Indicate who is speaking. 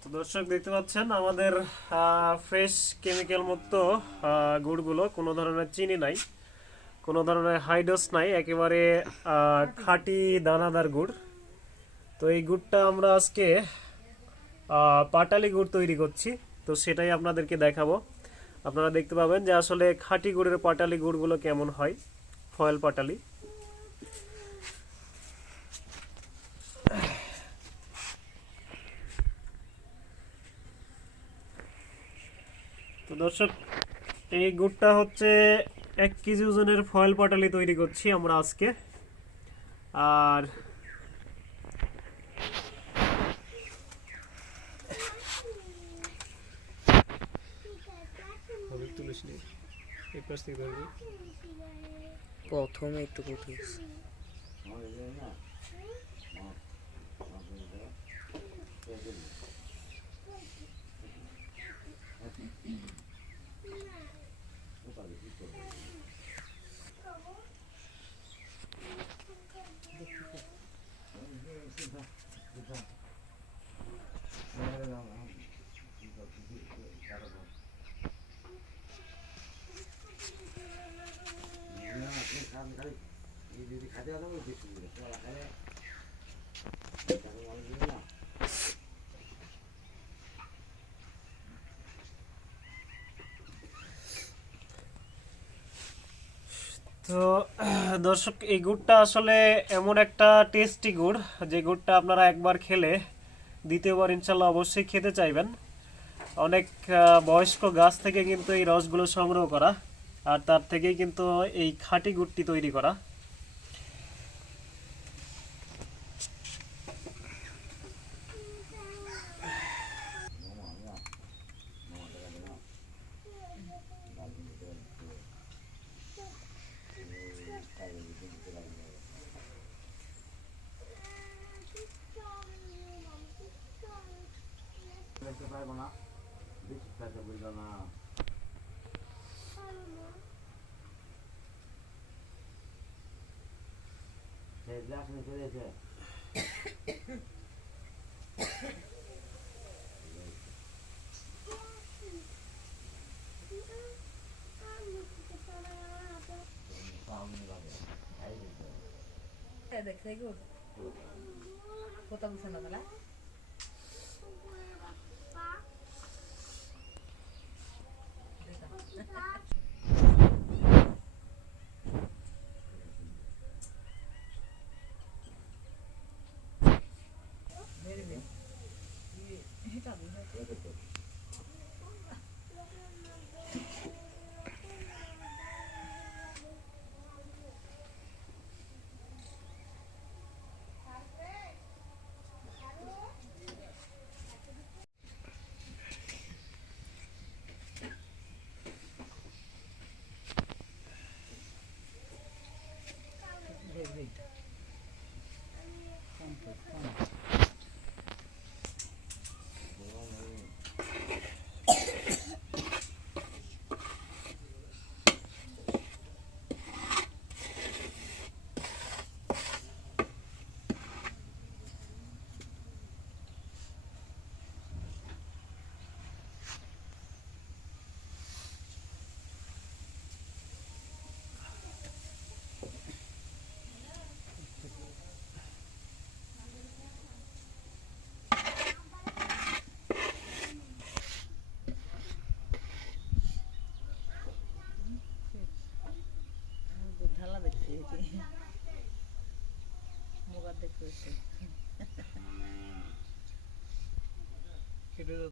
Speaker 1: তো দর্শক, দেখতে পাচ্ছেন আমাদের ফ্রেশ কেমিক্যাল মুক্ত গুড়গুলো। কোনো ধরনের চিনি নাই, কোনো ধরনের হাইডোস নাই, একেবারে খাঁটি দানাদার গুড়। তো এই গুড়টা আমরা আজকে পাটালি গুড় তৈরি করছি। তো সেটাই আপনাদেরকে দেখাবো। আপনারা দেখতে পাবেন যে আসলে খাঁটি গুড়ের পাটালি গুড়গুলো কেমন হয়, ফয়েল পাটালি। তো দর্শক এই গুড়টা হচ্ছে এক কেজি ওজনের ফয়েল পাটালি তৈরি করছি আমরা আজকে। আর তুলিস নি এই পাশ থেকে ধরবি
Speaker 2: প্রথমে একটু উঠিস
Speaker 1: তো, দর্শক, এই গুড়টা আসলে এমন একটা টেস্টি গুড়, যে গুড়টা আপনারা একবার খেলে দ্বিতীয়বার ইনশাল্লাহ অবশ্যই খেতে চাইবেন। অনেক বয়স্ক গাছ থেকে কিন্তু এই রসগুলো সংগ্রহ করা, আর তার থেকেই কিন্তু এই খাঁটি গুড়টি তৈরি করা।
Speaker 3: দেখতে পারবো না বিশ্বাসে বুঝলো না সেই গ্লাস নিয়ে চলে এসে
Speaker 4: দেখতে গুড কোথা বুঝে না Thank you. দেখতে